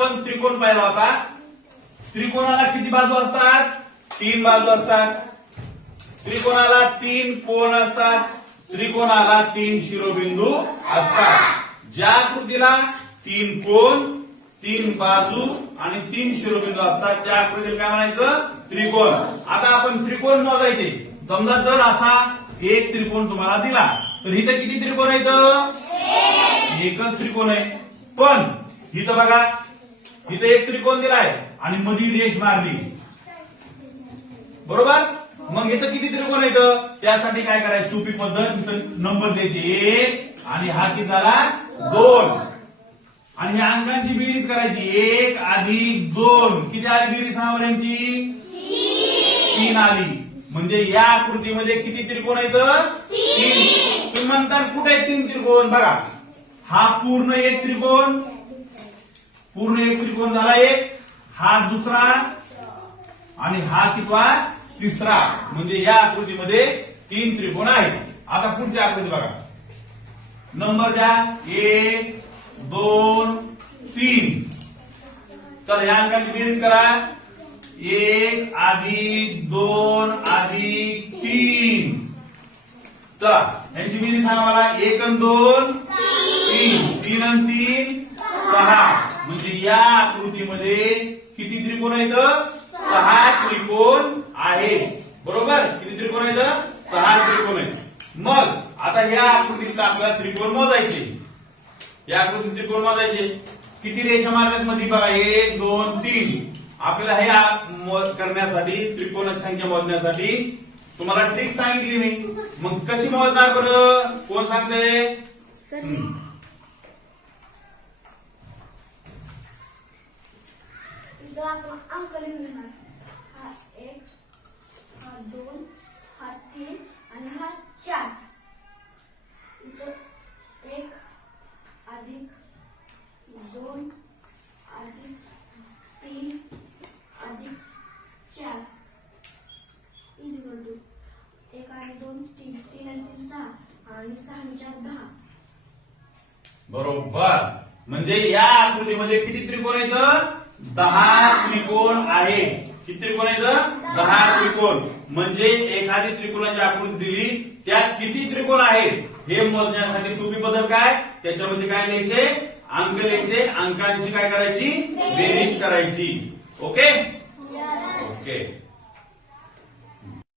आपण त्रिकोण पाहिला होता. त्रिकोणाला किती बाजू असतात? तीन बाजू असतात. त्रिकोणाला तीन कोण असतात? त्रिकोणाला तीन शिरोबिंदू असतात. ज्या कृतीला तीन कोण तीन बाजू आणि तीन शिरोबिंदू असतात त्या आकृतीला काय म्हणायचं? त्रिकोण. आता आपण त्रिकोण मोजायचे. समजा जर असा एक त्रिकोण तुम्हाला दिला तर इथं किती त्रिकोण आहेत एकच त्रिकोण आहे. पण इथं बघा इथं एक त्रिकोण दिलाय. आणि मधी रेष मारली. बरोबर? मग इथं किती त्रिकोण येतं त्यासाठी काय करायचं? सोपी पद्धत नंबर द्यायची एक आणि हा किती झाला? दोन. आणि ह्या अंकांची बेरीज करायची. एक अधिक दोन. किती आली बेरीज सहावऱ्यांची तीन आली. म्हणजे या आकृतीमध्ये किती त्रिकोण आहेत? तीन. तुम्ही म्हणता कुठे तीन त्रिकोण? बघा. हा पूर्ण एक त्रिकोण पूर्ण एक त्रिकोण झाला एक हा दुसरा आणि हा किंवा तिसरा. म्हणजे या आकृतीमध्ये तीन त्रिकोण आहेत. आता पुढची आकृती बघा. नंबर द्या. एक दोन तीन. चला या अंकाची बेरीज करा. एक अधिक दोन अधिक तीन. चला यांची बेरीज सांगा मला. एक आणि दोन तीन. तीन आणि तीन. या आकृतीमध्ये किती त्रिकोण आहेत? सहा त्रिकोण आहेत बरोबर? किती त्रिकोण आहेत? सहा त्रिकोण आहेत. मग आता या आकृतीतला आपल्याला त्रिकोण मोजायचे. या आकृतीत त्रिकोण मोजायचे. किती रेषा मारल्यात मध्ये बघा? एक दोन तीन. आपल्याला हे करण्यासाठी त्रिकोणाची संख्या मोजण्यासाठी तुम्हाला ट्रिक सांगितली मी. मग कशी मोजणार बरं? कोण सांगते तर आपण अंक लिहून घेणार हा एक हा दोन हा तीन आणि हा चार. इथं एक अधिक दोन अधिक तीन अधिक चार. इज टू एक आणि दोन तीन. तीन आणि तीन सहा. आणि सहा आणि चार दहा. बरोबर. म्हणजे या आकृतीमध्ये किती त्रिकोण येतं दहा त्रिकोण आहे. किती त्रिकोण आहेत दहा त्रिकोण. म्हणजे एखादी त्रिकोणाची आकृती दिली त्यात किती त्रिकोण आहेत? हे मोजण्यासाठी सोपी पद्धत काय? त्याच्यामध्ये काय लिहायचे? अंक लिहायचे. अंकांची काय करायची? बेरीज करायची. ओके? ओके.